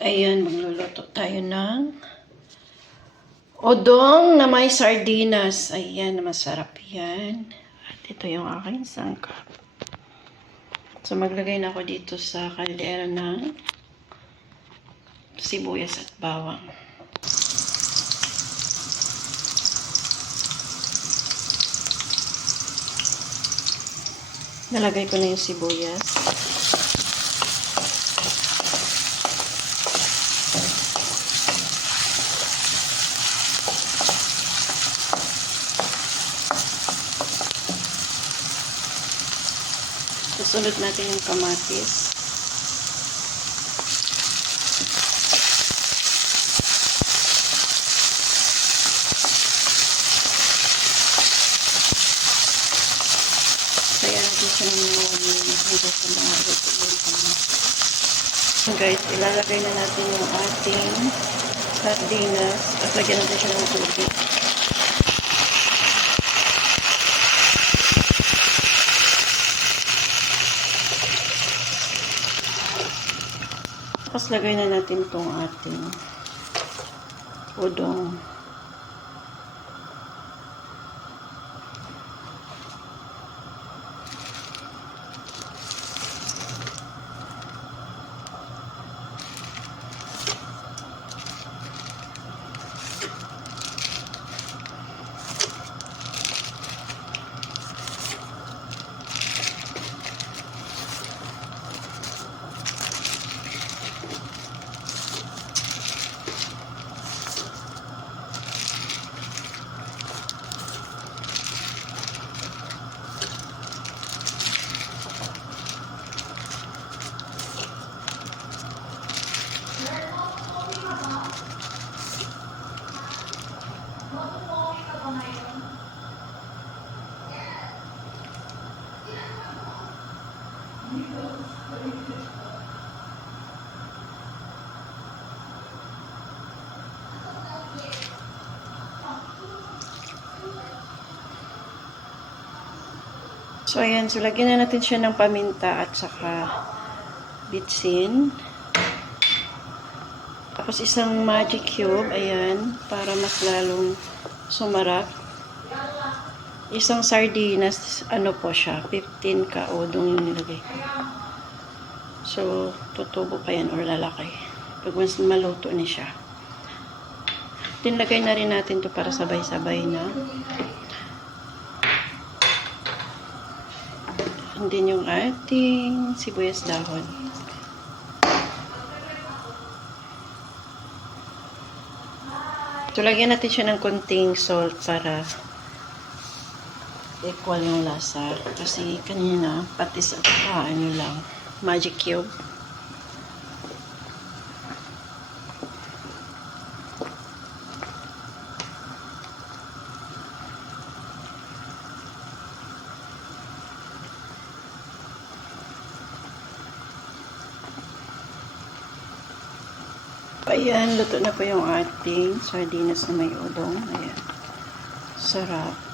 Ayan, magluluto tayo ng udong na may sardinas. Ayan, masarap yan. At ito yung aking sangkap. So, maglagay na ako dito sa kaldera ng sibuyas at bawang. Nalagay ko na yung sibuyas. Susunod natin yung kamatis. Kaya natin siya ng mga hanggang sa mga luto yung kamatis. So guys, ilalagay na natin yung ating sardinas at lagyan natin siya ng tubig. Tapos lagay na natin itong ating udong. So, ayan. So, lagyan na natin siya ng paminta at saka bitsin. Tapos, isang magic cube. Ayan. Para mas lalong sumarap. Isang sardinas. Ano po siya? 15 ka udong yung nilagay ko. So, tutubo pa yan or lalaki. Pag once maluto na siya. Tinlagay na rin natin to para sabay-sabay na. And then yung ating sibuyas dahon. So, lagyan natin siya ng konting salt para equal yung lasa. Kasi kanina, patis at ano lang, magic cube. Ayan, luto na po yung ating sardinas na may udong. Ayan. Sarap.